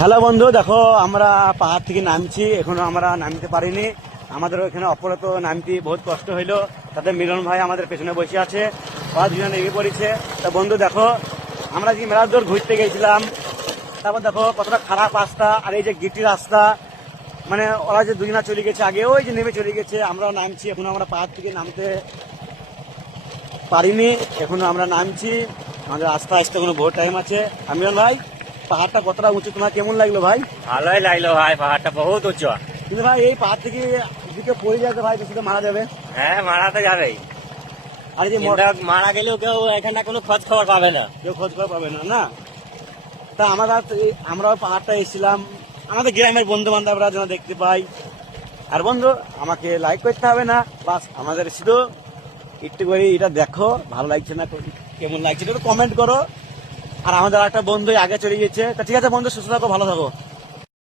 Hello বন্ধু, দেখো আমরা পাহাড় থেকে নামছি, এখনো আমরা নামতে পারিনি। আমাদের ওখানে অপরাধ নামতে বহুত কষ্ট হইলো। তাতে মিলন ভাই আমাদের পেছনে বসে আছে, ওরা দুজনে নেমে পড়েছে। তা বন্ধু দেখো, আমরা যে মেলার দৌড় ঘুরতে গেছিলাম, তারপর দেখো কতটা খারাপ রাস্তা, আর এই যে গিটি রাস্তা, মানে ওরা যে দুজনা চলে গেছে আগে, ওই যে নেমে চলে গেছে, আমরাও নামছি। এখনো আমরা পাহাড় থেকে নামতে পারিনি, এখনো আমরা নামছি। আমাদের আস্তে আস্তে কোনো বহুত টাইম আছে। মিলন ভাই, পাহাড়টা কতটা উঁচু, তোমার কেমন লাগলো ভাই? ভালোই লাগলো ভাই, পাহাড়টা বহুত উঁচু। কিন্তু ভাই এই পাহাড় থেকে দিকে পড়ে যাবে ভাই, বেশি তো মারা যাবে। হ্যাঁ, মারা তো যাবেই। আর এই যে কিন্তু মারা গেলেও কেউ এখানটা কোনো খোঁজ খবর পাবে না। কেউ খোঁজ খবর পাবে না, না? তা আমরাও পাহাড়টা এসেছিলাম, আমাদের গ্রামের বন্ধু বান্ধবরা যেন দেখতে পাই। আর বন্ধু, আমাকে লাইক করতে হবে না, বাস আমাদের শুধু একটু করে এটা দেখো, ভালো লাগছে না কেমন লাগছে একটু কমেন্ট করো। আর আমাদের একটা বন্ধু আগে চলে গেছে। তা ঠিক আছে বন্ধু, সুস্থ থাকো, ভালো থাকো।